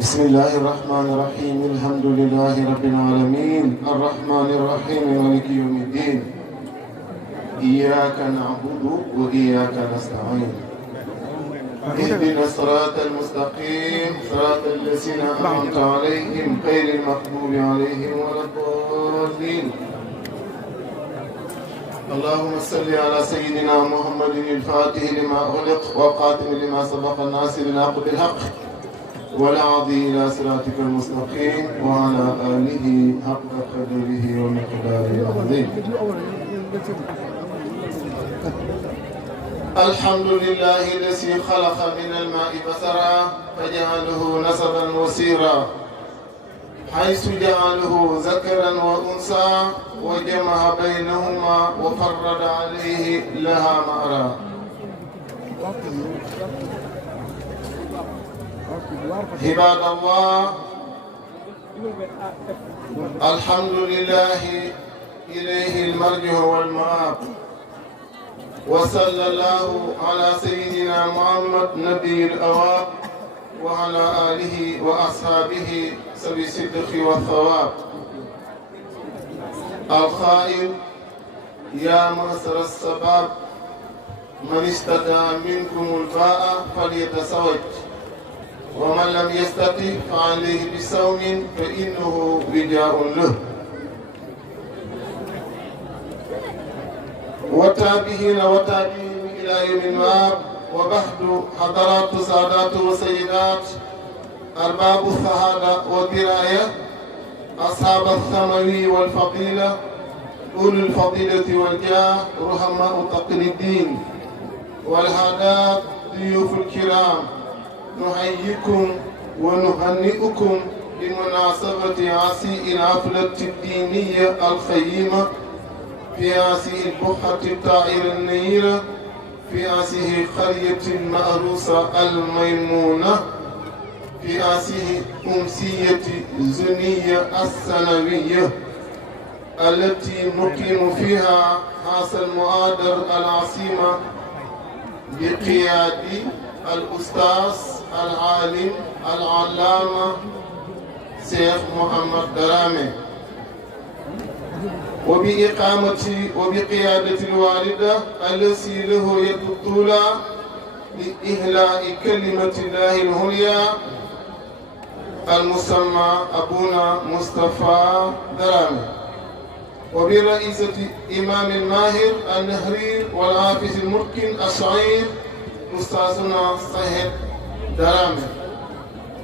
بسم الله الرحمن الرحيم الحمد لله رب العالمين الرحمن الرحيم مالك يوم الدين إياك نعبد وإياك نستعين اهدنا الصراط المستقيم صراط الذين أنعمت عليهم غير المغضوب عليهم ولا الضالين اللهم صل على سيدنا محمد الفاتح لما أغلق والقاتم لما سبق الناصر الحق بالحق والعاضي إلى صراطك المستقيم وعلى آله حق قدره ومقداره العظيم. الحمد لله الذي خلق من الماء بشرا فجعله نسبا وسيرا حيث جعله ذكرا وأنثى وجمع بينهما وفرد عليه لها مأرا. عباد الله الحمد لله إليه المرجع والمآب وصلى الله على سيدنا محمد نبي الأواب وعلى آله وأصحابه سبي الصدق والثواب الخائر يا معشر الشباب من استطاع منكم الباء فليتزوج ومن لم يستطع فعليه بصوم فإنه وجاء له وتابعين وتابعين إلى يوم المآب وبعد حضرات سادات وسيدات أرباب الشهادة والدراية أصحاب الثموي والفضيلة أولي الفضيلة والجاه رحماء تقي الدين والهادات ضيوف الكرام نحييكم ونهنئكم بمناسبة عسي الحفلة الدينية الخيمة في عسي البقعة الطائرة النيرة في عسيه قرية المأروسة الميمونة في عسيه أمسية زنية السنوية التي نقيم فيها هذا المؤادر العظيمة بقيادة الأستاذ العالم العلامة شيخ محمد درامي وبقيادة الوالدة التي له يد الطولى لإهلاء كلمة الله العليا المسمى أبونا مصطفى درامي وبرئيسة إمام الماهر النهرير والحافظ المتقن الشعير أستاذنا صهيب درامي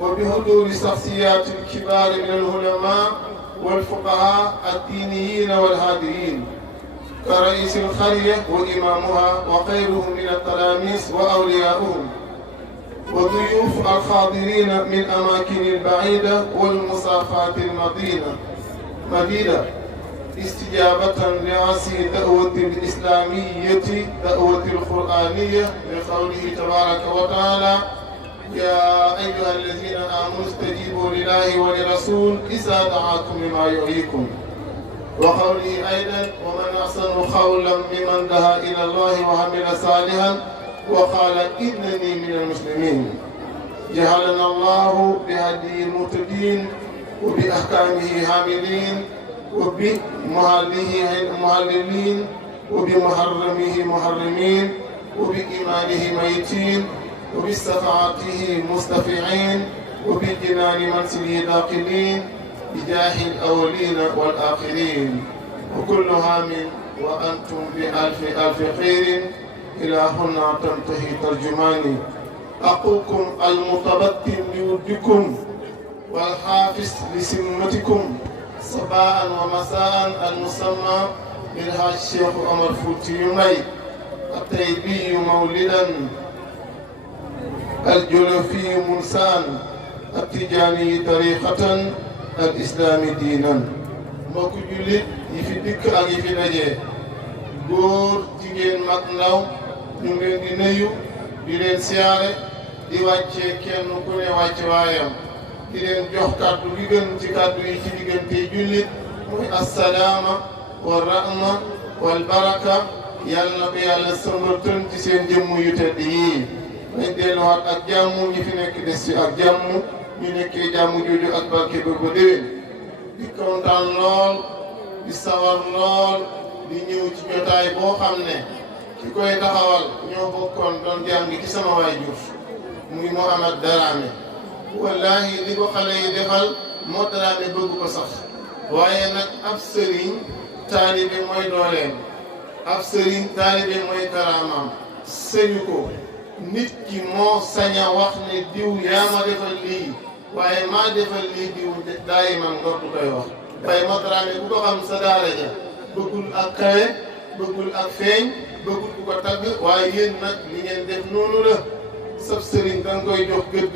وبحضور شخصيات الكبار من العلماء والفقهاء الدينيين والهاديين كرئيس القرية وإمامها وغيرهم من التلاميذ وأولياؤهم وضيوف الحاضرين من أماكن البعيدة والمسافات مدينة استجابة لعصي دعوة الإسلامية دعوة القرآنية لقوله تبارك وتعالى يا أيها الذين آمنوا استجيبوا لله ولرسول إذا دعاكم لما يحييكم وقوله أيضا ومن أحسن قولا ممن دعا إلى الله وعمل صالحا وقال إنني من المسلمين جعلنا الله بهدي المهتدين وبأحكامه حاملين وبمحله مهللين وبمحرمه محرمين وبإيمانه ميتين وبشفاعته مستفعين وبجنان منزله داخلين بجاه الأولين والآخرين وكل عام وأنتم بألف ألف خير إلى هنا تنتهي ترجماني أخوكم المتبتن لودكم والحافظ لسمتكم صباحا ومساء المسمى بالحاج الشيخ عمر فوتي يمي الطيبي مولدا الجلفي منسان التجاني طريقة الإسلام دينا mbokk jullit yi fi dikk ak yi fi daje góor jigéen mag ndaw ñu ngi leen di nuyu di leen siyaare di wàccee kenn ku ne wàcc waayam di leen jox kàddu gi gën ci kàddu yi ci diggante jullit muy assalaama wa rahma wal baraka yàlla na ko yàlla sëmbartën ci seen jëmm yu tedd yii nañ delluwaat ak jàmm ñi fi nekk des ci ak jàmm ñu nekkee jàmm jooju ak barke ba ba déwén di kontaan lool di sawar lool di ñëw ci jotaay boo xam ne ki koy taxawal ñoo bokkoon doon jàng ci sama waajur muy Mouhamad Darame wallahi li ko xale yi defal moo Darame bëgg ko sax waaye nag ab sëriñ taalibe mooy dooleem ab sëriñ taalibe mooy karaamaam sëñu ko nit ki moo sañ a wax ne diw yaa ma defal lii waaye maa defal lii diw daayiman ngor du koy wax waaye moo Darame ku ko xam sa daara ja bëggul ak kawe bëggul ak feeñ bëggul ku ko tagg waaye yéen nag li ngeen def noonu la sab sëriñ da nga koy jox gëdd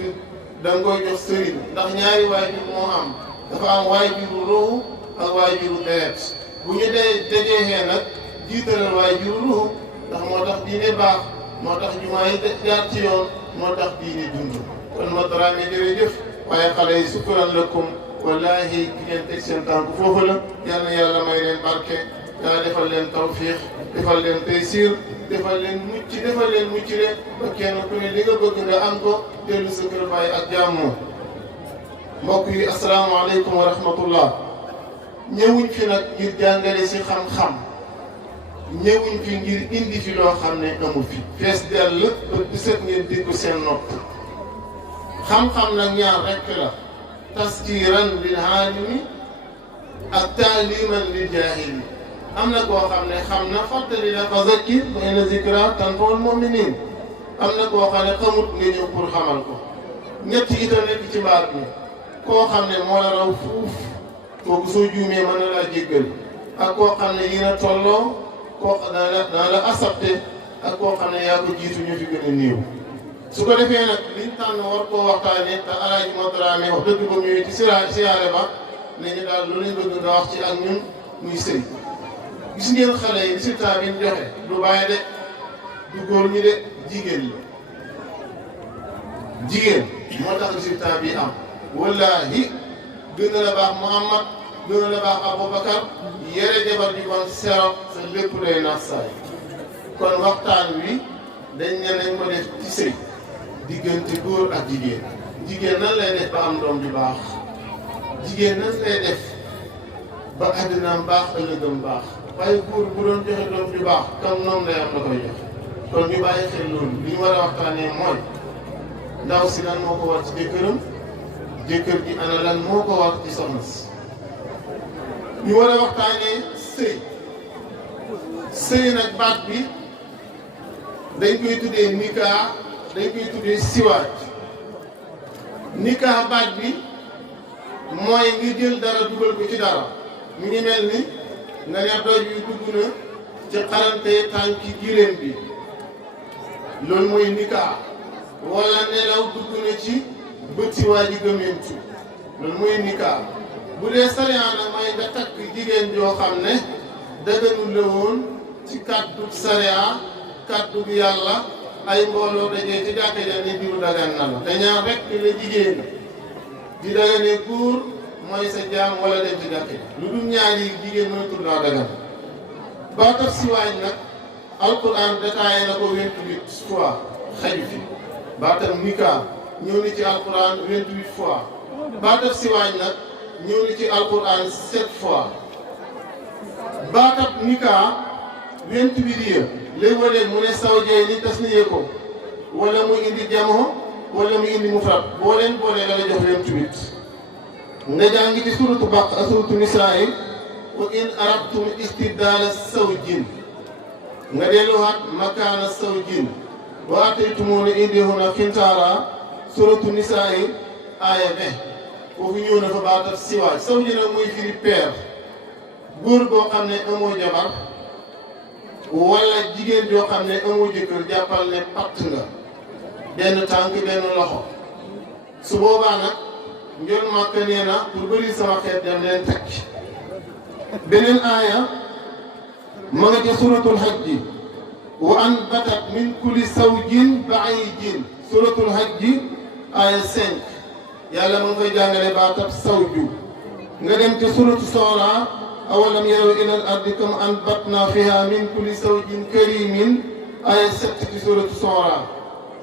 da nga koy jox sëriñ ndax ñaari waajur moo am dafa am waajuru ruuxu ak waajuru deret bu ñu dajee nag jiitalal waajuru ruuxu ndax moo tax diine baax moo tax jumaa yi jaar ci yoon moo tax diine dund kon moo Darame jërëjëf waaye xale yi sukkuran lakum wallahi ki ngeen teg seen tànk foofu la yal na yàlla may leen barke daa defal leen tawfiix defal leen taysiir defal leen mucc de ba kenn ku ne li nga bëgg nga am ko dellu sa kër baay ak jàmmoo mbokk yi asalaamaaleykum wa rahmatullah ñëwuñ fi nag ngir jàngale si xam-xam ñëwuñ fi ngir indi fi loo xam ne amu fi fees dell ba du set ngeen déggu seen nopp xam-xam nag ñaar rekk la taskiran lil aalimi ak taaliman lil jaahili am na koo xam ne xam na fàttali la fa zakkir fa inna zikra tanfa'ul mu'minin am na koo xam ne xamut nga ñëw pour xamal ko ñetti itam nekk ci mbaar mi koo xam ne moo la raw fuuf kooku soo juumee mën na laa jéggal ak koo xam ne yéen a tolloo koo dana la accepté ak koo xam ne yaa ko jiitu ñu fi gën a néew su ko defee nag liñ tànn war koo waxtaanee te Alaaji Moo Darame wax dëgg ba ñëwee ci siyaare ba ne ñu daal lu lañ bëgg nga wax ci ak ñun muy sëy gis ngeen xale yi résultat bi ñu joxe du bàyyi de du góor ñi de jigéen la jigéen moo tax résultat bi am wallahi gën a la baax Muhammad gën a la baax Aboubacar yere jabar ji kon sero sa lépp day nax saay kon waxtaan wi dañ ne nañ ko def ci sëy diggante góor ak jigéen jigéen nan lay def ba am doom ju baax jigéen nan lay def ba àddinaam baax ëllëgam baax waaye góor bu doon joxe doom ju baax kam noonu lay am la koy joxe kon ñu bàyyi xel loolu li ñu war a waxtaanee mooy ndaw si lan moo ko war ci jëkkëram jëkkër ji ana lan moo ko war ci soxna si ñu war a waxtaanee sëy sëy nag baat bi dañ koy tuddee nikaa dañ koy tuddee siwaaj nikaa baat bi mooy nga jël dara dugal ko ci dara mu ngi mel ni nga ne doj wi dugg na ci xarante tànki giléem bi loolu mooy nikaa wala nelaw dugg na ci bëti waa ji gëmmentu loolu mooy nikaa bu dee sariyaan nag mooy nga takk jigéen joo xam ne daganul la woon ci kàddu sariya kàddu gi yàlla ay mbooloo dajee ci jàkka ja ni diw dagan na la te ñaar rekk la jigéen di dagane góor mooy sa jaam wala dem ci jàkka ja lu dul ñaari jigéen mënatul laa dagan baatab siwaaj nag alquran détaillé na ko 28 fois xaju fi baatab nikaa ñëw ni ci alquran 28 fois baatab siwaaj nag ñëw ni ci alquran 7 fois baatab nikaa 28 ya léeg-léeg mu ne sawjee ni tasniye ko wala mu indi jamo wala mu indi mufrad boo leen boolee la jox 28 nga jàngi ci suratu suratu nisaa yi wa in arabtum istibdaala zawjin nga delluwaat makaana zawjin wa ataytumuuna ihdahunna qintaara suratu nisaa yi aaya 20 foofu ñëw na fa baatat siwaaj zawjin nag muy firi peer góor boo xam ne amoo jabar wala jigéen joo xam ne amoo jëkkër jàppal ne patt nga benn tànk benn loxo su boobaa nag njool màkk nee na pour bëri sama xeet dem leen tekki beneen aaya ma nga ca suratul hajji wa anbatat min kulli zawjin bahijin suratul hajji aaya 5 yàlla ma nga koy jàngale baatab sawju nga dem ca suratu soora awalam yaraw ila al ardi kam anbatna fiha min kulli zawjin karimin aya 7 ci suratu soora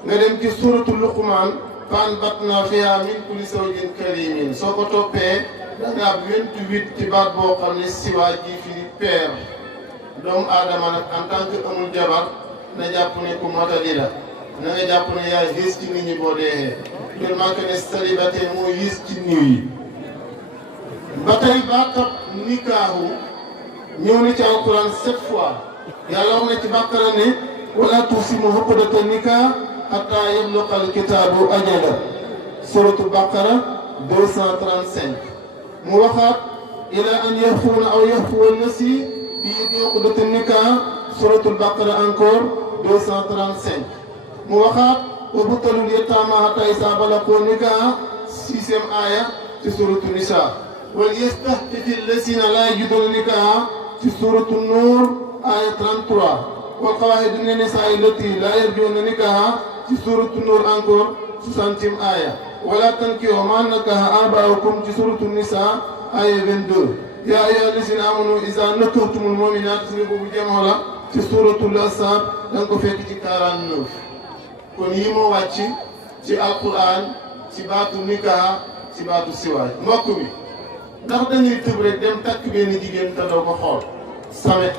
nga dem ci suratu luqman فأنبتنا فيها من كل زوج كريم soo ko toppee da nga am 28 ci baat boo xam ne siwaa ji firi peer doomu aadama nag en tant que amul jabar na jàpp ne ku matali la na nga jàpp ne yaa yées ci nit ñi boo deexee tellement que ne célibataire moo yées ci niw yi ba tey baatab nikaahu ñëw na ci alquran 7 fois yàlla wax na ci Baqara ne wala tusimu uqdata nikah hatta yabluqa alkitaabu ajala suratul Baqara 235 mu waxaat ila an yaxfuuna aw yaxfuwa nasi bi yadi uqdata nikah suratul Baqara encore 235 mu waxaat wa butalul yataama hatta isa balaqu nikah 6e aya ci suratul Nisa wal yastahfifi allasina la yajiduna nikah ci suratul Nur aya 33 wal qawaa'idu mina nisaa'i allati la yarjuuna nikaha ci suratul Nur encore 60e aya wala tankihu ma nakaha abaa'ukum ci suratul Nisa aya 22 yaa ayyuha allazina amanu iza nakahtumul mu'minaat si boobu jamono la ci suratul Ahzab da nga ko fekk ci 49 kon yi moo wàcc ci alquran ci baatu nikaha ci baatu siwaay mbokk mi ndax dañuy tëb rek dem takk benn jigéen te doo ko xool same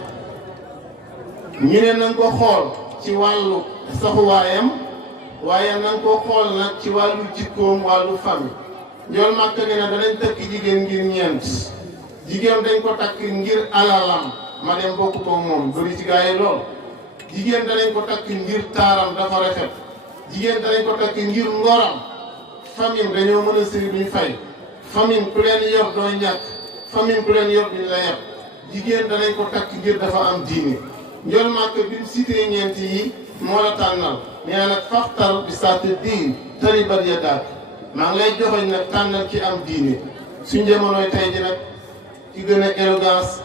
ñu ne nañ ko xool ci wàllu saxuwaayam waaye nañ ko xool nag ci wàllu jikkoom wàllu famille njool màkk ne na danañ takk jigéen ngir ñeent jigéen dañ ko takk ngir alalam ma dem bokk ko moom bëri ci gaa yi lool jigéen danañ ko takk ngir taaram dafa rafet jigéen danañ ko takk ngir ngoram famille dañoo mën a sëri duñ fay famille ku leen yor doo ñàkk famille ku leen yor duñ la yeb jigéen danañ ko takk ngir dafa am diine njool màkk bi mu cité ñeent yi moo la tànnal nee na nag faxtar bi saati diin taribat ya daak maa ngi lay joxoñ nag tànnal ki am diine suñ jamonoy tey ji nag ci gën a élégance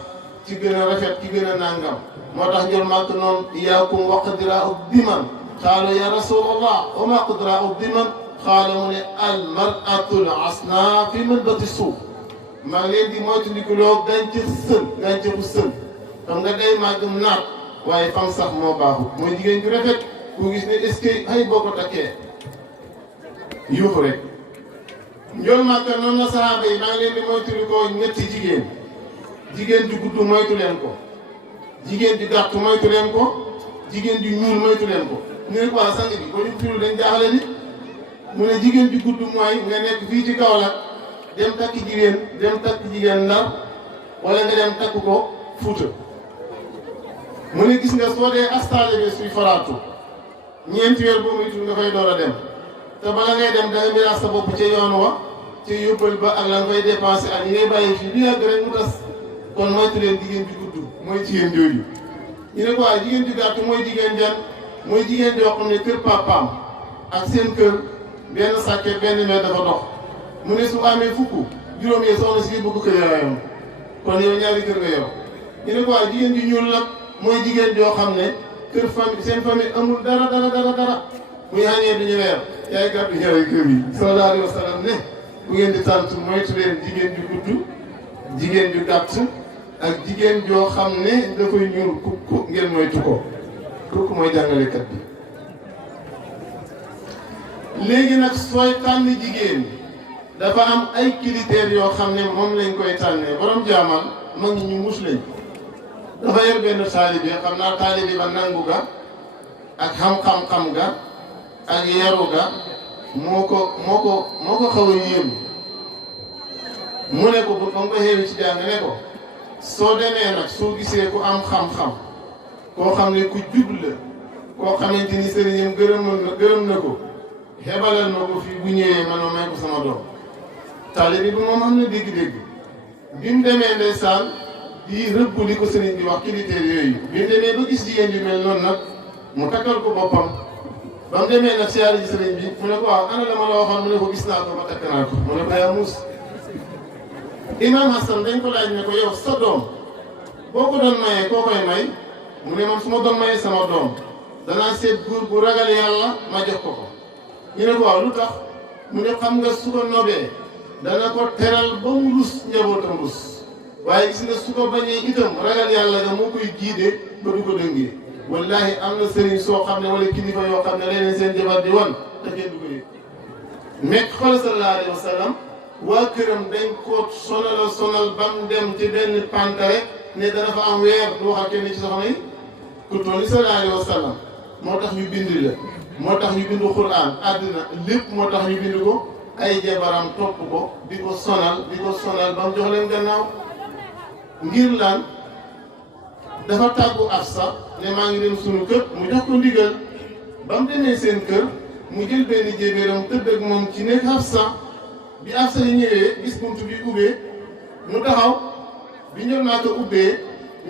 ci gën a rafet ci gën a nàngam moo tax njool màkk noonu iyaakum waqdiraa ub diman xaalu ya rasulallah wa ma qadraa ub diman xaala mu ne al maratul asna fi mëlbati suuf maa ngi leen di moytandikuloo gàncax sën gàncaxu sën xam nga day màggam naat waaye fam sax moo baaxut mooy jigéen ju rafet ku gis ne est-ce que ay boo ko takkee yuuxu rek njool màkka noonu na saxaaba yi maa ngi leen di moytandikuloo ñetti jigéen jigéen ju gudd moytu leen ko jigéen ju gàtt moytu leen ko jigéen ju ñuul moytu leen ko ñu ne waa sang bi ba ñu tudd dañ jaaxle ni mu ne jigéen ju gudd mooy nga nekk fii ci Kaolack dem takk jigéen Ndar wala nga dem takk ko Fuuta mu ne gis nga soo dee astale bi suy faraatu ñeenti weer boobu itul nga fay door a dem te bala ngay dem da nga miraas sa bopp ca yoon wa ca yóbbal ba ak la nga fay dépensé ak yi ngay bàyyi fii du yàgg rek mu tas kon moytu leen jigéen ju gudd mooy jigéen jooju ñu ne ko waaye jigéen ju gàtt mooy jigéen jan mooy jigéen joo xam ne kër papaam ak seen kër benn sàkket benn meer dafa dox mu ne su amee fukk juróom yee soxna si bëgg ko yaayam kon yow ñaari kër nga yor ñu ne ko waaye jigéen ju ñuul nag mooy jigéen joo xam ne kër famille seen famille amul dara muy xàññee duñu weer yaay gàddu ñaari kër yi sallallahu alayhi wa sallam ne bu ngeen di tànt moytu leen jigéen ju gudd jigéen ju gàtt ak jigéen joo xam ne dafay ñuul kukk ngeen moytu ko kooku mooy jàngalekat bi léegi nag sooy tànn jigéen dafa am ay critères yoo xam ne moom lañ koy tànnee borom jaamal mag ñi ñu mus lañ dafa yor benn taalibe xam naa taalibe ba nangu ga ak xam-xam ga ak yaru ga moo ko xaw a yéem mu ne ko bu ba nga ko xeewi ci jàng ne ko soo demee nag soo gisee ku am xam-xam koo xam ne ku jub la koo xamante ni sëriñam gërëm na ko xebalal ma ko fii bu ñëwee man ma may ko sama doom taalibe bi moom am na dégg-dégg bi mu demee ndeysaan di rëbb li ko sëriñ bi wax critères yooyu bi mu demee ba gis jigéen bi mel noonu nag mu takkal ko boppam ba mu demee nag siyaare ji sëriñ bi mu ne ko waaw ana la ma la waxoon mu ne ko gis naa ko ba takk naa ko mu ne ko yaa muus Imam Hassan dañ ko laaj ne ko yow sa doom boo ko doon mayee koo koy may mu ne man su ma doon mayee sama doom danaa seet góor bu ragal yàlla ma jox ko ko ñu ne ko waaw lu tax mu ne xam nga su ko nobee dana ko teral ba mu rus njabootam rus waaye gis nga su ko bañee itam ragal yàlla nga moo koy jiide ba du ko dëngee wallahi am na sëriñ soo xam ne wala kilifa yoo xam ne leneen seen jabar di wan te kenn du ko yëg nekk xool sallallahu alayhi wa sallam waa këram dañ ko sonal ba mu dem ci benn pantare ne dana fa am weer du wax ak kenn ci soxna yi ku toll ni sallallahu alayhi wa sallam moo tax ñu bind la moo tax ñu bindu Qur'an àddina lépp moo tax ñu bind ko ay jabaram topp ko di ko sonal ba mu jox leen gannaaw ngir lan dafa tàggu Afsa ne maa ngi dem sunu kër mu jox ko ndigal ba mu demee seen kër mu jël benn jébéeram tëdd ak moom ci nekk Afsa bi Afsa yi ñëwee gis buntu bi ubbee mu taxaw bi ñëw naa ko ubbee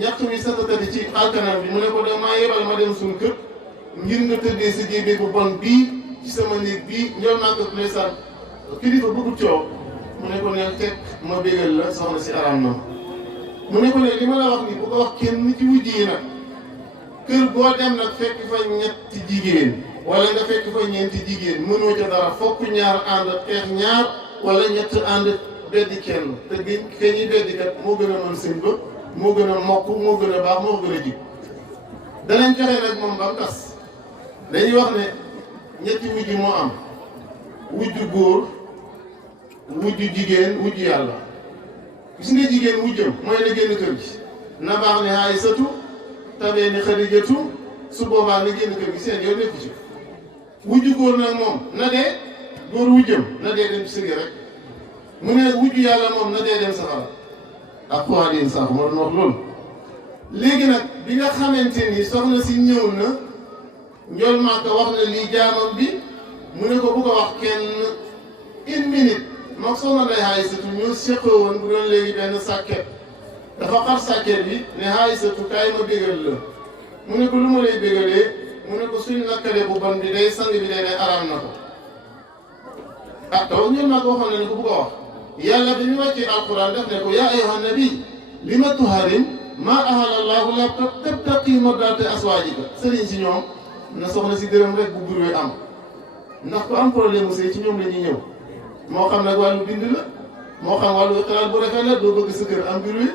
ñax mi satatati ci alkanam bi mu ne ko damaa yebal ma dem sunu kër ngir nga tëddee sa jébéer bu bon bii ci sama néeg bii ñëw naa ko ndeysaan kilifa bëggu coow mu ne ko ne fekk ma bégal la soxna si araam na mu ne ko ne li ma la wax ni bu ko wax kenn ci wujj yi nag kër boo dem nag fekk fa ñetti jigéen wala nga fekk fa ñeenti jigéen mënoo ca dara fokk ñaar ànd xeex ñaar wala ñett ànd beddi kenn te ke ñi beddi kat moo gën a mën sëñ ba moo gën a mokk moo gën a baax moo gën a jib danañ joxe nag moom ba mu tas dañuy wax ne ñetti wujj moo am wujju góor wujju jigéen wujju yàlla gis nga jigéen wujjam mooy na génn kër gi na baax ne Aysatu tabee ni Xadijatu su boobaa na génn kër gi seen yow nekku ci wujju góor nag moom na dee góor wujjam na dee dem sëgi rek mu ne wujju yàlla moom na dee dem safara ak xuwaadin sax moo doon wax loolu léegi nag bi nga xamante ni soxna si ñëw na njool Màkka wax na lii jaamam bi mu ne ko bu ko wax kenn une minute moom soxna Ndey Aysatu ñoo séqoo woon bu doon léegi benn sàkket dafa xar sàkket bi ne Aysatu kaay ma bégal la mu ne ko lu ma lay bégalee mu ne ko suñ lakkale bu bon bi day sang bi day ne araam na ko ah taw ñoom naa ko waxoon ne ko bu ko wax yàlla bi ñu wàccee alquran def ne ko yaa ayyuhan nabi lima tuharim maa ahalla Allahu laka tabtaqi mardaati aswaajika sëriñ si ñoom na soxna si dërëm rek bu burwee am ndax ko am problème mu sëy ci ñoom la ñuy ñëw moo xam nag wàllu bind la moo xam wàllu xalaat bu rafet la doo bëgg sa kër am burwee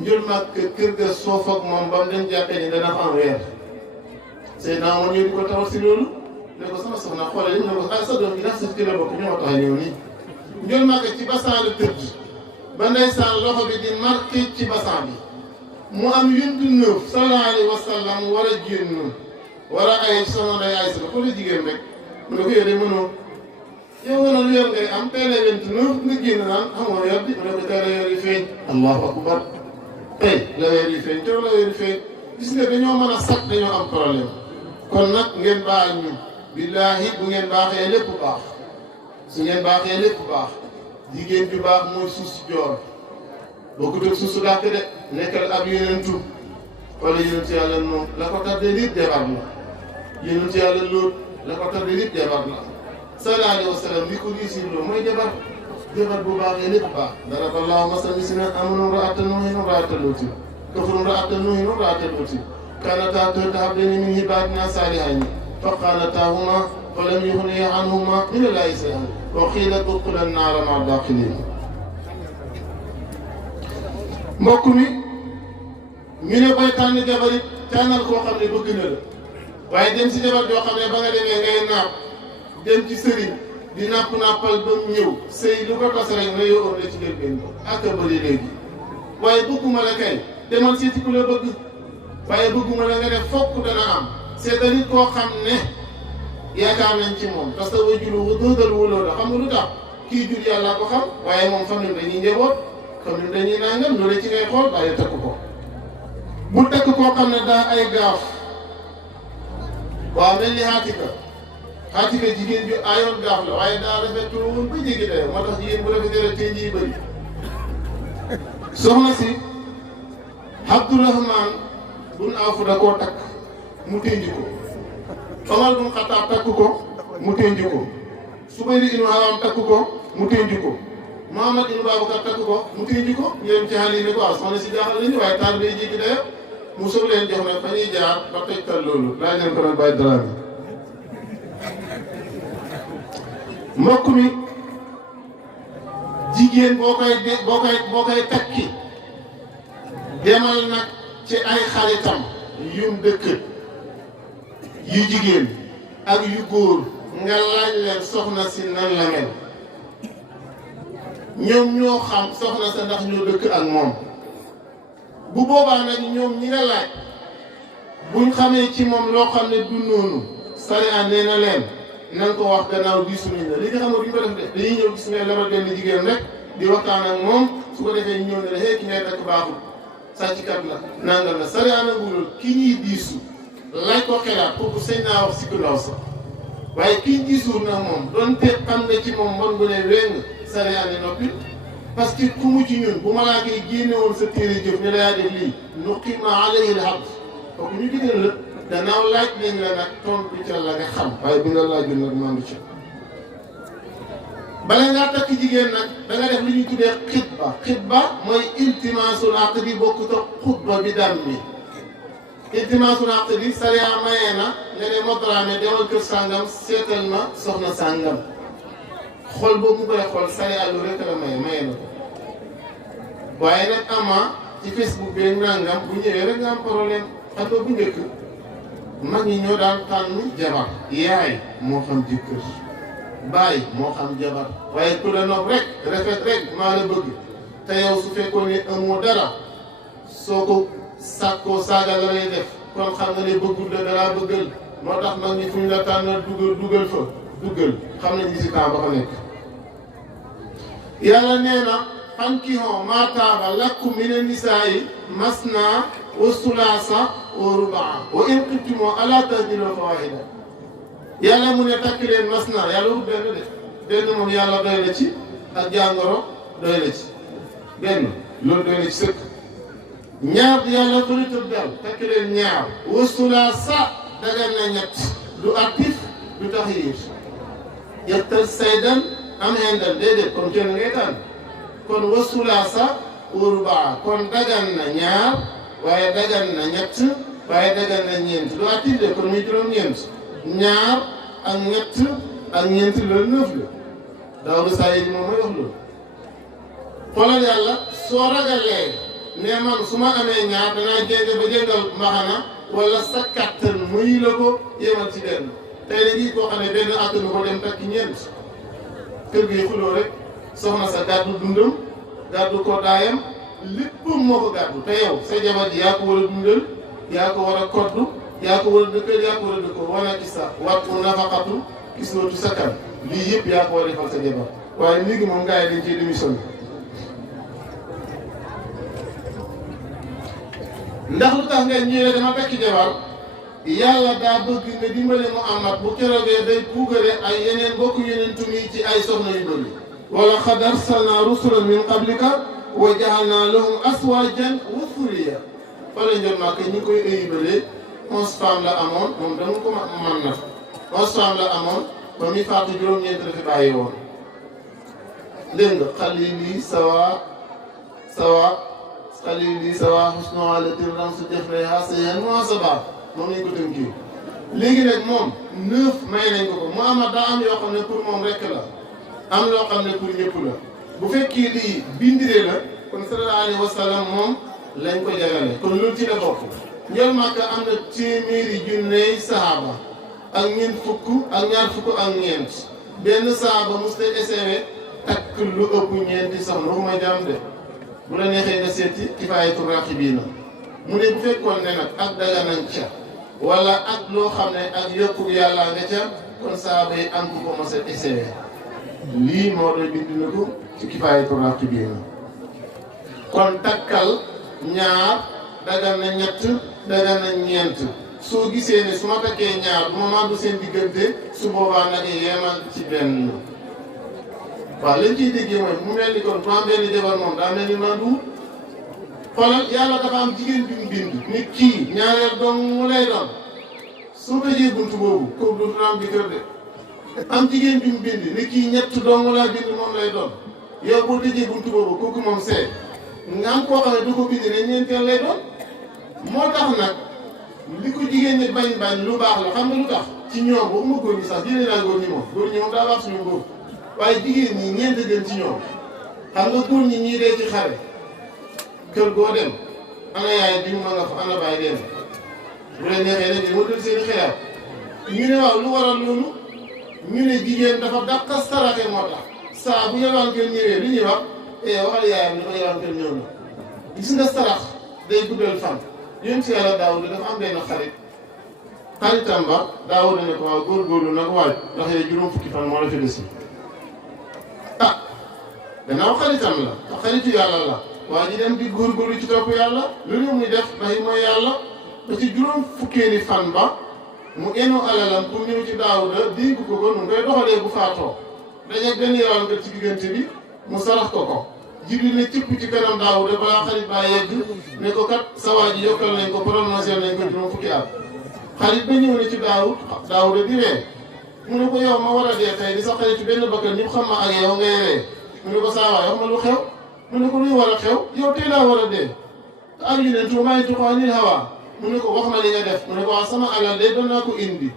njël mag kër ga soof ak moom ba mu dem jàkka ni dana fa am weer Seydina moo ñëw di ko tawat si loolu ne ko sama soxna xoolal ñu ne ko ah sa doom bi ndax sa ci la bokk ñoo tax a ñëw nii njël mag ci basan la tëdd ba ndeysaan loxo bi di marqué ci basan bi mu am yuntu neuf sallallahu alayhi wa sallam war a génn war a ay soxna Ndey Aysatu ko la jigéen rek mu ne ko yow de mënoo yow nga ne lu yor ngay am tey la 29 nga génn naan xamoo yor di mu ne ko tey la yor yi feeñ allahu akbar tey la weer yi feeñ coow la weer yi feeñ gis nga dañoo mën a sax dañoo am problème kon nag ngeen baal ñu billaahi bu ngeen baaxee lépp baax su ngeen baaxee lépp baax jigéen ju baax mooy suuf si joor bokkut ak suuf su dàkk de nekkal ab yonentu wala yonentu yàlla noonu la ko tardé nit jabar la yonentu yàlla Lóot la ko tardé nit jabar la sallallahu alayhi wa sallam li ko riisir loo mooy jabar bu baaxee lépp baax daraba Allahu masalan lisina amanu imra'ata Nuuhin wa imra'ata Luutin kafaru imra'ata Nuuhin wa imra'ata Luutin kaanataa tahta abdayni min ibaadinaa saalihayni faqaanataahumaa falam yughniyaa anhumaa mina Llaahi shay'an wa qiila udxulaa n-naara ma'a d-daaxiliin mbokk mi ñu ne koy tànn jabar it tànnal koo xam ne bëgg na la waaye dem si jabar joo xam ne ba nga demee ngay napp dem ci sëriñ di nappal ba mu ñëw sëy lu ko tas rek nga yóbbu la ci biir benn ak a bëri léegi waaye bëgguma la kay demal seeti ku la bëgg waaye bëgguma la nga def fokk dana am c'est nit koo xam ne yaakaar nañ ci moom parce que wajulu wu dëggal wuloo da xam nga lu tax kii jur yàlla ko xam waaye moom famille dañuy njaboot famille dañuy nangam loolu ci ngay xool waaye takk ko bu takk koo xam ne daa ay gaaf waaw mel ni xaatika jigéen ju ayoon gaaf la waaye daa rafetlu woon ba jéggi dayoo moo tax jigéen bu rafetee rek tey jii bëri soxna si Abdourahman bun Awf da koo takk mu tënj ko Omar bun Xattaab takk ko mu tënj ko Subayr ibnu Awaam takk ko mu tënj ko Muhammad ibnu Babacar takk ko mu tënj ko ñu dem ci xale yi ne ko waaw soxna si jaaxal nañu waaye taal day jéggi dayoo mu soog leen jox nag fa ñuy jaar ba tegtal loolu laaj leen ko nag bàyyi dara bi mbokk mi jigéen boo koy takki demal nag ci ay xaritam yum dëkk yu jigéen ak yu góor nga laaj leen soxna si nan la mel ñoom ñoo xam soxna sa ndax ñoo dëkk ak moom bu boobaa nag ñoom ñi nga laaj buñ xamee ci moom loo xam ne du noonu sariya nee na leen na nga ko wax gannaaw diisu nañ la li nga xam ne duñ ko def de dañuy ñëw gis nga lebal benn jigéen rek di waxtaan ak moom su ko defee ñu ñëw ne la hey ki ngay takk baaxul sàcckat la nangam la sariya nanguwul ki ñuy diisu laaj ko xelaat kooku sëñ naa wax si ku ndaw sa waaye kii diisuwul nag moom donte xam nga ci moom mbon bu ne weng sariya ne noppi parce que ku mu ci ñun bu malaaka yi génne woon sa téere jëf ne la yaa def lii nuqima alayhi al-hadd kooku ñu digal la gannaaw laaj nañ la nag tontu ca la nga xam waaye bi nga laajul nag maandu ca bala ngaa takk jigéen nag da nga def li ñuy tuddee xitba mooy iltimaasul aqdi bokkut ak xutba bi dam mi iltimaasul aqdi sariya mayee na nga ne Madraame demal kër sàngam seetal ma soxna sàngam xool boobu mu koy xool sariya lu rek la mayee na ko waaye nag ama ci Facebook beeg nangam bu ñëwee rek nga am problème xam nga bu njëkk mag ñi ñoo daan tànn jabar yaay moo xam jëkkër baay moo xam jabar waaye ku la nopp rek rafet rek maa la bëgg te yow su fekkoon ne amoo dara soo ko sàkkoo saaga la lay def kon xam nga ne bëggul la dalaa bëggal moo tax mag ñi fu ñu la tànnal dugal fa duggal xam nañ si temps ba fa nekk yàlla nee na fankihuu maa taaba lakum mina nisaa'i masnaa wa sulaasa wa rubaa wa in xiftum allaa ta'dilu fawaahida yàlla mu ne takk leen masnaa yàlla wut benn moom yàlla doy na ci ak jàngoro doy na ci benn loolu doy na ci sëkk ñaar yàlla bëri tëb dal takk leen ñaar wa sulaasa dagan na ñett du actif du taxyiir yettal saydan am hendal déedéet kon kenn ngay tànn kon wa sulaasa wa rubaa kon dagan na ñaar waaye dagan na ñett waaye dagan na ñeent du actif de kon muy juróom-ñeent ñaar ak ñett ak ñeent loolu neuf la Daawuda Sayid moom mooy wax loolu xoolal yàlla soo ragalee ne man su ma amee ñaar danaa jénge ba jéngal mbaxana wala sa kàttan muy la ko yemal ci benn tey da ngi koo xam ne benn attanu ko dem takki ñeent kër gi xuloo rek soxna sa gàddu dundam gàddu ko daayam léppam moo ko gàddu te yow sa jabar ji yaa ko war a dundal yaa ko war a koddu yaa ko war a dëkkal yaa ko war a dëkkal wana gis sa wattu nafaqatu gis nootu sakkan lii yëpp yaa ko war a defal sa jabar waaye léegi moom gars yi dañ ciy démission ndax lu tax nga ñëwee dama takki jabar yàlla daa bëgg nga dimbale Muhammad bu keroogee day puugare ay yeneen bokk yeneen tumi ci ay soxna yu bëri wala qad arsalnaa rusulan min qablika wa ja'alnaa lahum azwaajan wa dhurriyya fa la njël maa ñu koy ayibale 11 femmes la amoon moom dama ko man na 11 femmes la amoon ba muy faatu juróom-ñeent la fi bàyyi woon dégg nga xalili sawa husnu alatin ramsu jafreha sayyan muhasaba moom lañ ko tënkee léegi nag moom 9 may nañ ko mu ama daa am yoo xam ne pour moom rekk la am loo xam ne pour ñëpp la bu fekkee lii bindire la kon sallallahu alayhi wa sallam moom lañ ko jagale kon loolu ci la bokk njël Màkka am na téeméeri junney sahaaba ak ñeent fukk ak ñaar fukk ak ñeent benn sahaaba mos ta essayé takk lu ëpp ñeenti soxna waxuma jaam de bu la neexee nga seeti Kifaayatu Raaxibiina mu ne bu fekkoon ne nag ak daganan ca wala ak loo xam ne ak yokku yàlla nga ca kon sahaaba yi am ku ko mos a essayé lii moo doon bind na ko ci Kifaayatu Raaxibiina kon takkal ñaar dagan na ñett dagan na ñeent soo gisee ne su ma takkee ñaar bu ma màndu seen diggante su boobaa nag yemal ci benn waaw lañ ciy déggee mooy mu mel ni kon bu am benn jabar moom daa mel ni màndu xoolal yàlla dafa am jigéen bi mu bind nit kii ñaareel doom mu lay doon soo tëjee buntu boobu kooku du am jëkkër de am jigéen bi mu bind nit kii ñett dong laa bind moom lay doon yow boo tëjee buntu boobu kooku moom see nga am koo xam ne du ko bind ne ñeenteel lay doon moo tax nag li ko jigéen ñi bañ lu baax la xam nga lu tax ci ñoom waxuma góor ñi sax jëlee naa góor ñi moom daa baax suñu góor waaye jigéen ñi ñeent gën ci ñoom xam nga góor ñi ñii dee ci xare kër goo dem ana yaay diw ma nga fa ana baay dem bu leen neexee nag moo dal seen xelaat ñu ne waaw lu waral loolu ñu ne jigéen dafa dàq saraxe moo tax saa bu yalwaan kër ñëwee li ñuy wax waxal yaayam ni ko yalwaan kër ñëw na gis nga sarax day guddal fan yéen si yàlla Daawuda dafa am benn xaritam ba Daawuda ne ko waaw góorgóorlu nag waaj ndax yow juróom fukki fan moo la fi des gannaaw xaritam la te xaritu yàlla la waa ji dem di góorgóorlu ci topp yàlla lu ñu muy def bay mooy yàlla ba ci juróom fukkeeli fan ba mu enu alalam pour ñëw ci Daawuda dénk ko ko nu koy doxalee bu faatoo dañuy benn yalwaan kër ci diggante bi mu sarax ko Jibril ne cëpp ci kanam Daawuda balaa xarit baa yegg ne ko kat sa waa ji yokkal nañ ko prononcé nañ ko juróom fukki at xarit ba ñëw ne ci Daawuda di ree mu ne ko yow ma war a dee tey di sa xaritu benn bakkan ñëpp xam ma ak yow ngay ree mu ne ko saa waay wax ma lu xew mu ne ko luy war a xew yow tey laa war a dee te ak yu ne tuumaa yi tuxaa nil hawaa mu ne ko wax ma li nga def mu ne ko wax sama alal de doon naa ko indi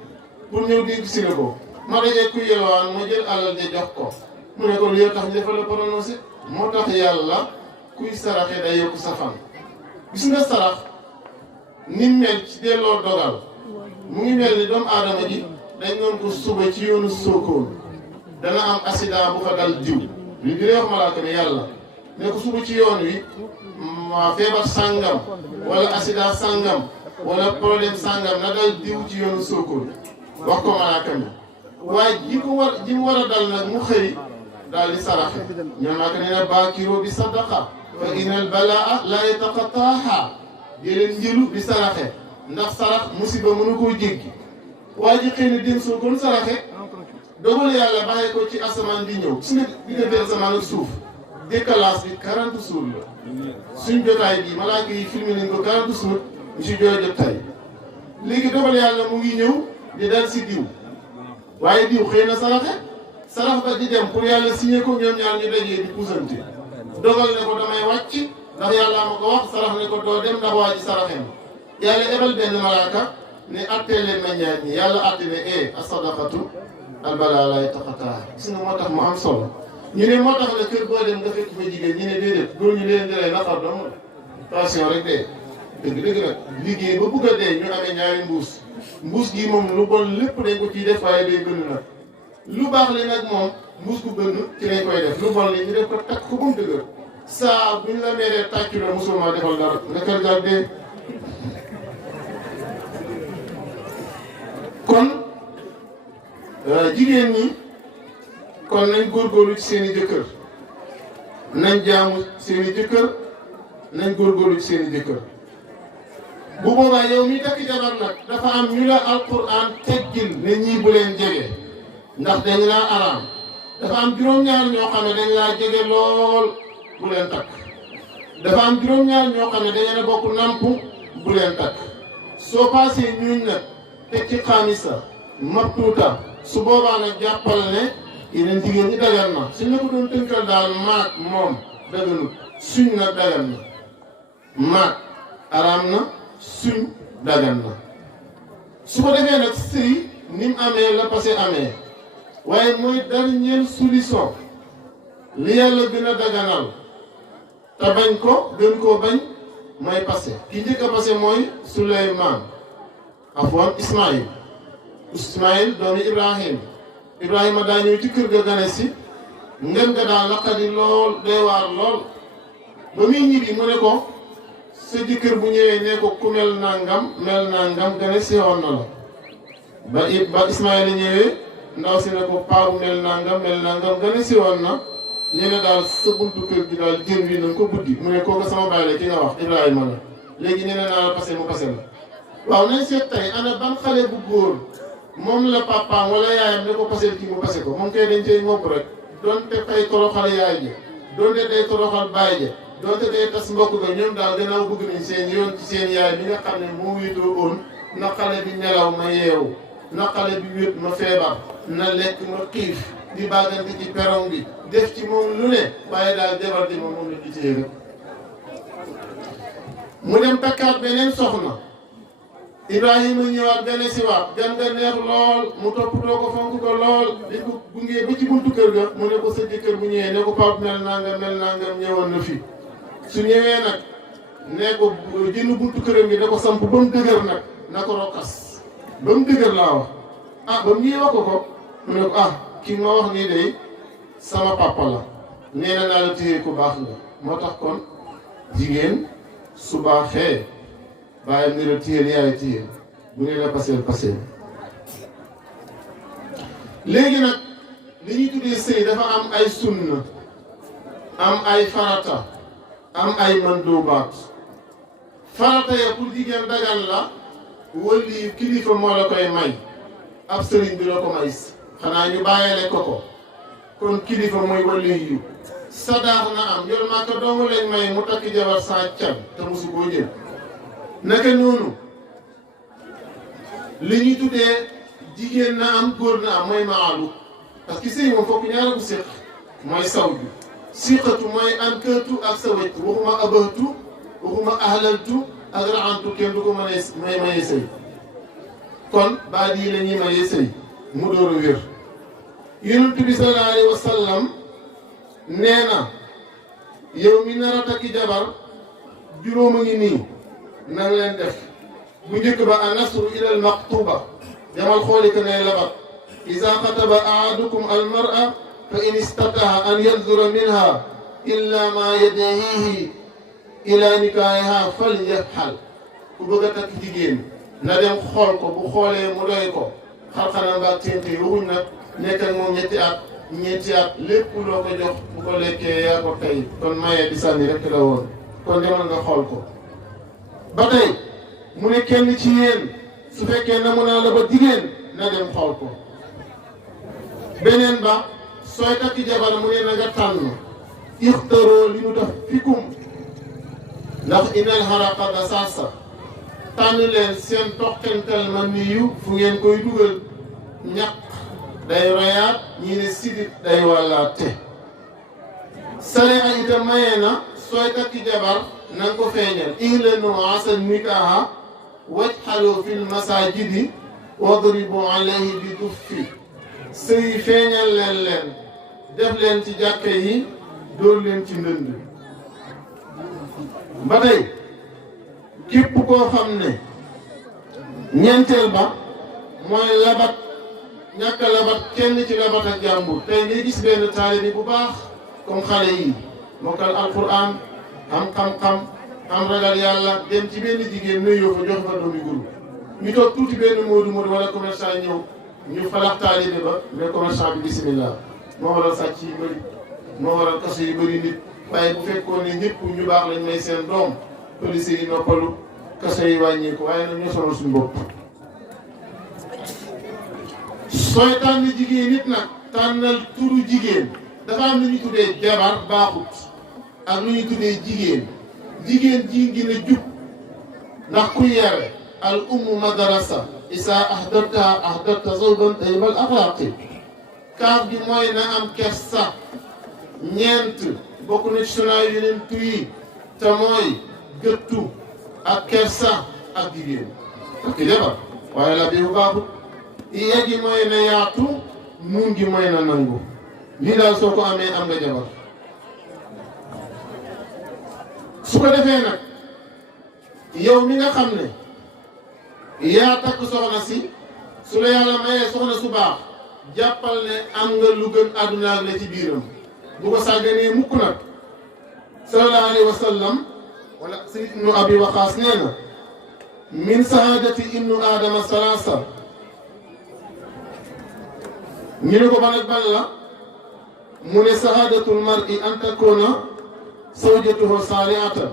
pour ñëw dénk si la ko ma dajee kuy yelwaan ma jël alal de jox ko mu ne ko lu yow tax ñu defal la prononcé moo tax yàlla kuy saraxe day yokk sa fan gis nga sarax ni mel ci delloo dogal mu ngi mel ni doomu aadama ji dañ doon ko suba ci yoonu Sokone dana am accident bu fa dal diw li di wax malaaka ne yàlla ne ko suba ci yoon wi ma feebar sàngam wala accident sàngam wala problème sàngam na dal diw ci yoonu Sokone wax ko malaaka mi waaye ji mu war a dal nag mu xëy daal di saraxe ñoom nag nee na baakiroo bi sadaqa fa inal balaa la yataqattaaha di leen njëlu di saraxe ndax sarax musiba mënu koo jéggi waa ji xëy na dem soo kon saraxe dogal yàlla bàyyi ko ci asamaan di ñëw su nga diggante asamaan ak suuf décalage bi 40 jours la suñ jotaay bi malaaka yi filmé nañ ko 40 jours ñu si jooy jot tey léegi dogal yàlla mu ngi ñëw di dal si diw waaye diw xëy na sarax ba di dem pour yàlla signé ko ñoom ñaar ñu dajee di puusante dogal ne ko damay wàcc ndax yàlla ma ko wax sarax ne ko doo dem ndax waa ji saraxe na yàlla ebal benn malaaka ne attee leen ma ñaar ñi yàlla atte ne as-sadaqatu al-balaa laa yataqatta'uhaa gis nga moo tax mu am solo ñu ne moo tax la kër boo dem nga fekk fa jigéen ñu ne déedéet góor ñu leen di lay naqar dong passion rek dee dëgg nag liggéey ba bugg a dee ñu amee ñaari mbuus gi moom lu bon lépp dañ ko ciy def waaye day gën nag lu baax li nag moom mbuus gu gën ci lañ koy def lu bon li ñu def ko takk ko ba mu dëgër saa bu ñu la meeree tàccu la musulman defal dara nga kër gaal dee kon jigéen ñi kon nañ góorgóorlu ci seen i jëkkër nañ jaamu seen i jëkkër nañ góorgóorlu ci seen i jëkkër bu boobaa yow mi takk jabar nag dafa am ñu la alquran teggil ne ñii bu leen jege ndax dañ laa araam dafa am juróom-ñaar ñoo xam ne dañ laa jege lool bu leen takk dafa am juróom-ñaar ñoo xam ne dañ leen a bokk namp bu leen takk soo paasee ñuñ nag teg ci xaamisa mabtuuta su boobaa nag jàppal ne yeneen jigéen ñi dagan na suñ la ko doon tënkal daal maag moom daganut suñ nag dagan na maag araam na suñ dagan na su ko defee nag sëy ni mu amee la passé amee waaye mooy dernière solution li yàlla gën a daganal te bañ ko gën koo bañ mooy passé ki njëkk a passé mooy Suleymaan afwan Ismaïl doomi Ibrahima daa ñëw ci kër ga gane si ngeen ga daal naqadi lool day waar lool ba muy ñibbi mu ne ko sa jëkkër bu ñëwee ne ko ku mel nangam gane si woon na la ba Ismaïl ñëwee ndaw si ne ko paabu mel nangam gane si woon na ñu ne daal sa buntu kër gi daal jën wi nañ ko buddi mu ne kooku sama baay la ki nga wax Ibrahima la léegi ñu ne naa la passé mu passé la waaw nañ seet tey ana ban xale bu góor moom la papaam wala yaayam ne ko passé kii mu passé ko moom kay dañ cey ngopp rek donte fay toroxal yaay ji donte day toroxal baay ji donte day tas mbokk ga ñoom daal gannaaw bëgg nañ seen yoon ci seen yaay bi nga xam ne moo wéetoo woon na xale bi nelaw ma yeewu na xale bi wét ma feebar na lekk ma xiif di bàggante ci perron bi def ci moom lu ne waaye daal jabar ji moom la gisee rek mu dem takkaat beneen soxna Ibrahima ñëwaat gane si waat gan nga neex lool mu toppatoo ko fonk ko lool di ko gunge ba ci buntu kër ga mu ne ko sa jëkkër bu ñëwee ne ko pap mel nangam ñëwoon na fi su ñëwee nag ne ko jënd buntu këram gi da ko samp ba mu dëgër nag na ko rokkas ba mu dëgër laa wax ba mu ñëwee wax ko mu ne ko ah ki ma wax nii de sama papa la nee na naa la téye ku baax nga moo tax kon jigéen su baaxee bàyyam ni la téyel yaay téyel bu ne la paseel léegi nag li ñuy tuddee sëy dafa am ay sunna am ay farata am ay mandubaat farata ya pour jigéen dagan la wali kilifa moo la koy may ab sëriñ bi la ko may xanaa ñu bàyyele ko kon kilifa mooy wali yu sadaax na am yor maa ko doomu lañ may mu takk jabar saa can te musu koo jël naka noonu li ñuy tuddee jigéen na am góor na am mooy maalu parce que sëy moom fokk ñaara bu séq mooy saw ju siqatu mooy ankatu ak sa wecc waxuma abahtu waxuma ahlaltu ak raxantu kenn du ko may maye sëy kon baat yi la ñuy maye sëy mu door a wér yonent bi sallallahu alayhi wa sallam nee na yow mi nar a takki jabar juróom a ngi nii nang leen def bu njëkk ba a nasru ila al maqtuba demal xooli ko ne labat iza xataba ahadukum al mar'a fa in istataha an yanzura minha illa ma yadahihi ila nikaahiha falyafal ku bëgg a takk jigéen na dem xool ko bu xoolee mu doy ko xar-xanam ba ak ténte yi waxuñ nag nekk ak moom ñeenti at lépp loo ko jox bu ko lekkee yaa ko tey kon maye di sànni rek la woon kon demal nga xool ko ba tey mu ne kenn ci yéen su fekkee na mun naa la ba jigéen na dem xool ko beneen ba sooy takki jabar mu ne na nga tànn ixtaroo li mu def fikum ndax inal xaraqa da saasa tànn leen seen toqental ma niyu fu ngeen koy dugal ñaq day royaat ñii ne sidit day wàllaate sare a itam mayee na sooy takki jabar na nga ko feeñal ihlanu asal nikaaha wajxalu fil masajidi wadribu alayhi bi duffi sëy feeñal leen def leen ci jàkke yi dóor leen ci ndënd ba tey képp koo xam ne ñeenteel ba mooy labat ñàkk labat kenn ci labat ak jàmbur tey ngay gis benn taalibe bu baax comme xale yi mokkal alquran am xam-xam am ragal yàlla dem ci benn jigéen nuyoo fa jox fa doomi guru ñu toog tuuti benn moodu wala commerçant ñëw ñu falax taalibe ba mais commerçant bi bismillah moo waral sàcc yi bëri moo waral kaso yi bëri nit waaye bu fekkoon ne ñëpp ñu baax lañ may seen doom police yi noppalu kaso yi wàññeeku waaye nag ñoo sonal suñu bopp sooy tànn jigéen nit nag tànnal turu jigéen dafa am lu ñu tuddee jabar baaxut ak lu ñu tuddee jigéen ji ngi ne jub ndax ku yare al ummu madrasa isa ahdarta zawban tayyibal axlaaqi kaaf gi mooy na am kersa ñeent bokk na ci sunnaay yeneen yi te mooy gëttu ak kersa ak jigéen ak jabar waaye la bi bu baaxut iya gi mooy na yaatu nuun gi mooy na nangu lii daal soo ko amee am nga jabar su ko defee nag yow mi nga xam ne yaa takk soxna si su la yàlla mayee soxna su baax jàppal ne am nga lu gën àdduna ak la ci biiram bu ko sàgganee mukk nag sallallahu alayhi wa sallam wala sayyid ibnu abi waqaas nee na min sahaadati ibnu aadama salaasa ñu ne ko ban ak ban la mu ne sahaadatul mar'i an takuna zawjatuhu saalihatan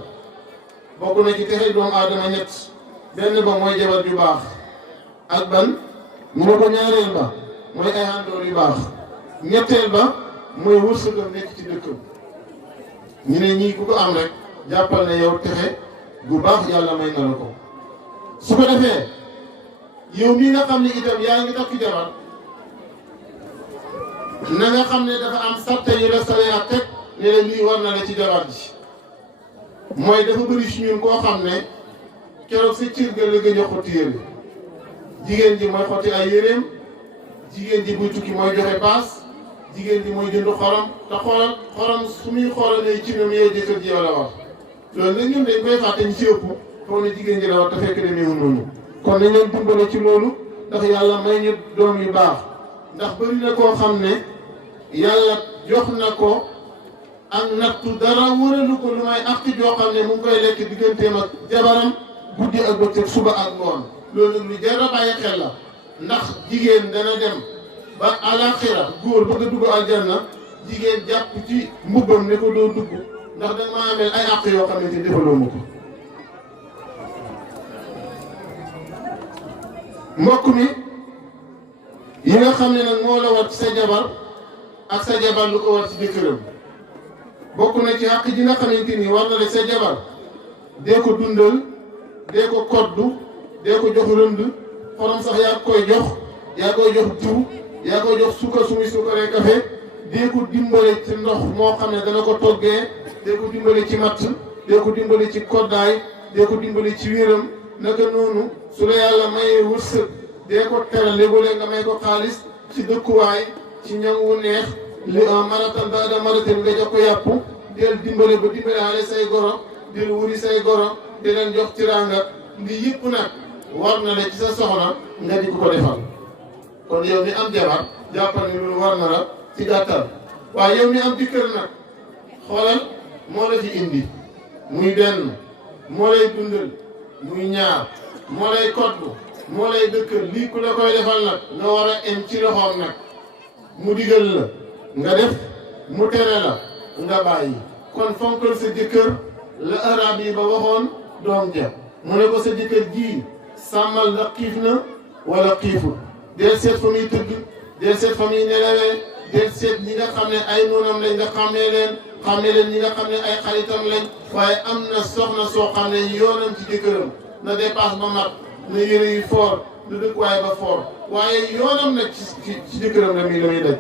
bokk na ci texe doomu aadama ñett benn ba mooy jabar ju baax ak ban ñu ne ko ñaareel ba mooy ay àndoor yu baax ñetteel ba mooy wërsëgam nekk ci dëkkam ñu ne ñii ku ko am rek jàppal ne yow texe gu baax yàlla may na la ko su ko defee yow mii nga xam ne itam yaa ngi takk jabar na nga xam ne dafa am sarte yu la sariya teg ne la lii war na la ci jabar ji mooy dafa bëri si ñun koo xam ne keroog sa cër ga la gëj a xotti yére jigéen ji mooy xotti ay yéreem jigéen ji buy tukki mooy joxe paas jigéen ji mooy jënd xorom te xorom su muy xoolamee ci ñoom yow jëkkër ji yow la war loolu nag ñun dañ koy fàtte ñu ci ëpp foog ne jigéen ji la war te fekk demeewul noonu kon nañ leen dimbale ci loolu ndax yàlla may ñu doom yu baax ndax bëri na koo xam ne yàlla jox na ko ak nattu dara wëralu ko lu may àq joo xam ne mu ngi koy lekk digganteem ak jabaram guddi ak bëccëg suba ak ngoon loolu nag lu jar a bàyyi xel la ndax jigéen dana dem ba alaxira góor bëgg a dugg aljanna jigéen jàpp ci mbubbam ne ko doo dugg ndax da maa amel ay àq yoo xamante ni defaloo ma ko. mbokk mi yi nga xam ne nag moo la war ci sa jabar ak sa jabar lu ko war ci jëkkëram bokk na ci àq ji nga xamante ni war na la sa jabar dee ko dundal dee ko koddu dee ko jox rënd xorom sax yaa koy jox diw yaa koy jox suukar su muy suukaree café dee ko dimbale ci ndox moo xam ne dana ko toggee dee ko dimbale ci matt dee ko dimbale ci koddaay dee ko dimbale ci wéram naka noonu su la yàlla mayee wërsëg dee ko teral léeg-léeg nga may ko xaalis ci dëkkuwaay ci ñam wu neex li maratan baada maratin nga jox ko yàpp del dimbale ba dimbale say goro del wuri say goro di leen jox tiraanga lii yëpp nag war na la ci sa soxna nga di ko defal kon yow mi am jabar jàppal ni loolu war na la ci gàttal waaye yow mi am jëkkër nag xoolal moo la fi indi muy benn moo lay dundal muy ñaar moo lay koddu moo lay dëkkal lii ku la koy defal nag nga war a em ci loxoom nag mu digal la nga def mu tere la nga bàyyi kon fonkal sa jëkkër la arab yi ba waxoon doom ja mu ne ko sa jëkkër ji sàmmal ndax xiif na wala xiifut del seet fa muy tëdd del seet fa muy nelawee del seet ñi nga xam ne ay noonam lañ nga xàmmee leen ñi nga xam ne ay xaritam lañ waaye am na soxna soo xam ne yoonam ci jëkkëram na dépasse ba mat na yére yu foor na dëkkuwaay ba foor waaye yoonam nag ci jëkkëram la muy daj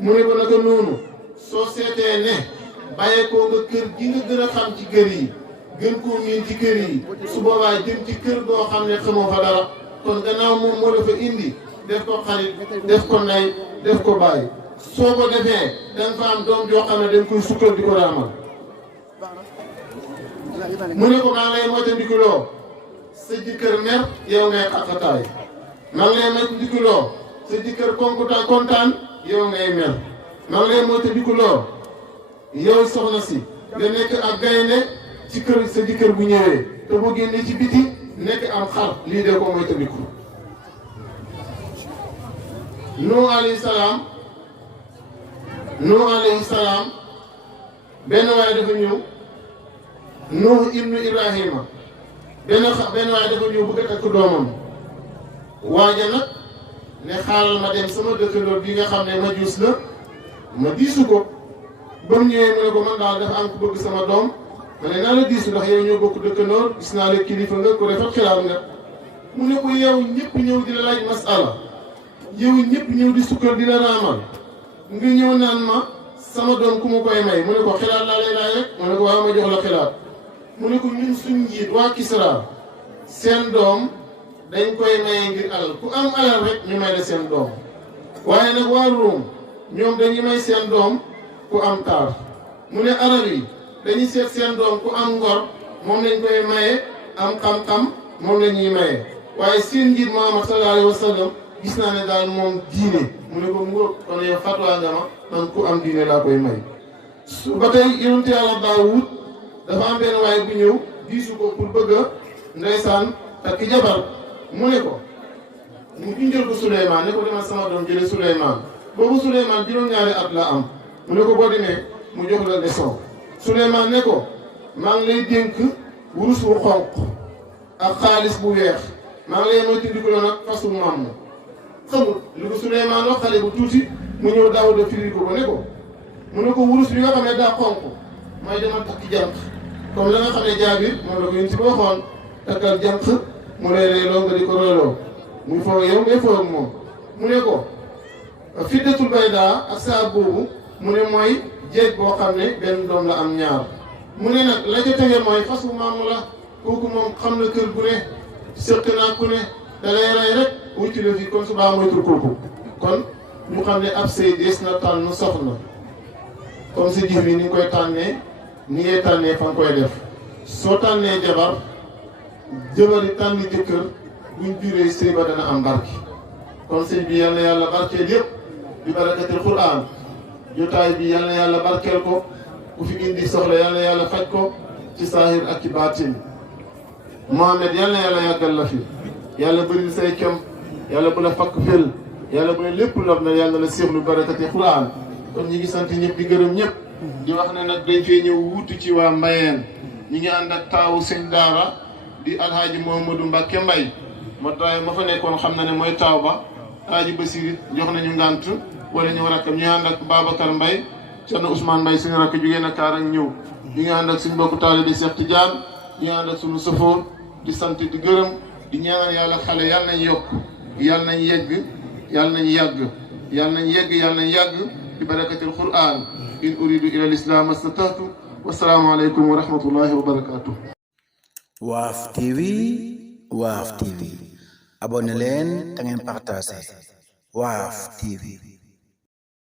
mu ne ko naka noonu soo seetee ne bàyyee koo nga kër gi nga gën a xam ci kër yi gën koo miin ci kër yi su boobaa jëm ci kër goo xam ne xamoo fa dara kon gannaaw moom moo la fa indi def ko xarit def ko nay def ko bàyyi soo ko defee da nga fa am doom joo xam ne dañ koy sukkal di ko raamal mu ne ko maa ngi lay moytandikuloo sa jëkkër mer yow ngay xaqataay maa ngi lay moytandikuloo sa jëkkër kontaan yow ngay mer maa ngi lay moytandikuloo yow soxna si nga nekk ak gaynde ci kër sa jëkkër bu ñëwee te boo génnee ci biti nekk am xar lii de ko moytandiku. Nuh alayhi salaam benn waay dafa ñëw Nuh ibnu Ibrahima benn waay dafa ñëw bëgg a takk doomam waaja nag ne xaaral ma dem sama dëkkandoo bi nga xam ne majuus la ma diisu ko ba mu ñëwee mu ne ko man daal dafa am ku bëgg sama doom ma ne naa la diisu ndax yow ñoo bokk dëkkandoor gis naa la kilifa nga ku rafet xelaat nga mu ne ko yow ñëpp ñëw di la laaj masala yow ñëpp ñëw di sukkal di la raamal nga ñëw naan ma sama doom ku ma koy may mu ne ko xelaat laa lay laaj rek mu ne ko waaw ma jox la xelaat mu ne ko ñun suñ njiit waa Kisra seen doom dañ koy maye ngir alal ku am alal rek ñu may la seen doom waaye nag waa Room ñoom dañuy may seen doom ku am taar mu ne arab yi dañuy seet seen doom ku am ngor moom lañ koy maye am xam-xam moom la ñuy maye waaye seen njiit Muhammad sallallahu alayhi wa sallam gis naa ne daal moom diine mu ne ko mu kon yow fatwa nga ma man ku am diine laa koy may. su ba tey yonent Yàlla Daawud dafa am benn waay bu ñëw diisu ko pour bëgg a ndeysaan takk jabar mu ne ko mu junjal ko Souleymane ne ko demal sama doom jële Souleymane boobu Souleymane juróom-ñaari at la am mu ne ko boo demee mu jox la leçon Souleymane ne ko maa ngi lay dénk wurus bu xonq ak xaalis bu weex maa ngi lay moytandiku la nag fasu maam xamul li ko Souleymane wax xale bu tuuti mu ñëw Daawuda firi ko ne ko mu ne ko wurus bi nga xam ne daa xonq mooy demal takk jànq comme la nga xam ne Jaabir moom la ko yéen si ba waxoon takkal jànq mu lay reyloo nga di ko royloo muy foo yow ngay foo ak moom mu ne ko fiddatul bayda ak saa boobu mu ne mooy jéeg boo xam ne benn doom la am ñaar mu ne nag la ca tege mooy fasu maamu la kooku moom xam na kër gu ne sëq naa ku ne da lay rey rek wucci la fii kon subaa moytul kooku kon ñu xam ne ab sëy dees na tànn soxna comme sa jif bi ni nga koy tànnee ni ngay tànnee fa nga koy def soo tànnee jabar jëbari tànn jëkkër buñ juree sëy ba dana am barke kon sëy bi yàlla barkeel yëpp bi barakatil Qur'an jotaay bi yal na yàlla barkeel ko ku fi indi soxla yal na yàlla faj ko ci saahir ak ci baatin Mohamed yal na yàlla yàggal la fi yàlla bëri say kem yàlla bu la fakk fel yàlla bu ne lépp lor na yàlla la siixlu barakati Qur'an kon ñi ngi sant ñëpp di gërëm ñëpp di wax ne nag dañ fee ñëw wuutu ci waa Mbayeen ñi ngi ànd ak taawu sëñ daara di alhaaji Mouhamadou Mbacke Mbay ma fa nekkoon xam na ne mooy taaw ba alhaaji Basirit jox nañu ngànt wala ñu rakkam ñu ànd ak Babacar Mbay Cerno Ousmane Mbay suñu rakk jógee na kaar ak ñëw ñi ngi ànd ak suñu mbokku taalibe Cheikh Tidiane ñi ngi ànd ak suñu safoor di sant di gërëm di ñaanal yàlla xale yàlla nañ yokk yàlla nañ yegg yàlla nañ yàgg yàlla nañ yegg yàlla nañ yàgg bi barakatil Qur'an in uridu ila al-islam astata'tu wassalaamu aleykum wa rahmatullahi wa barakatuh. Waaf TV abonné leen te ngeen partagé Waaf TV.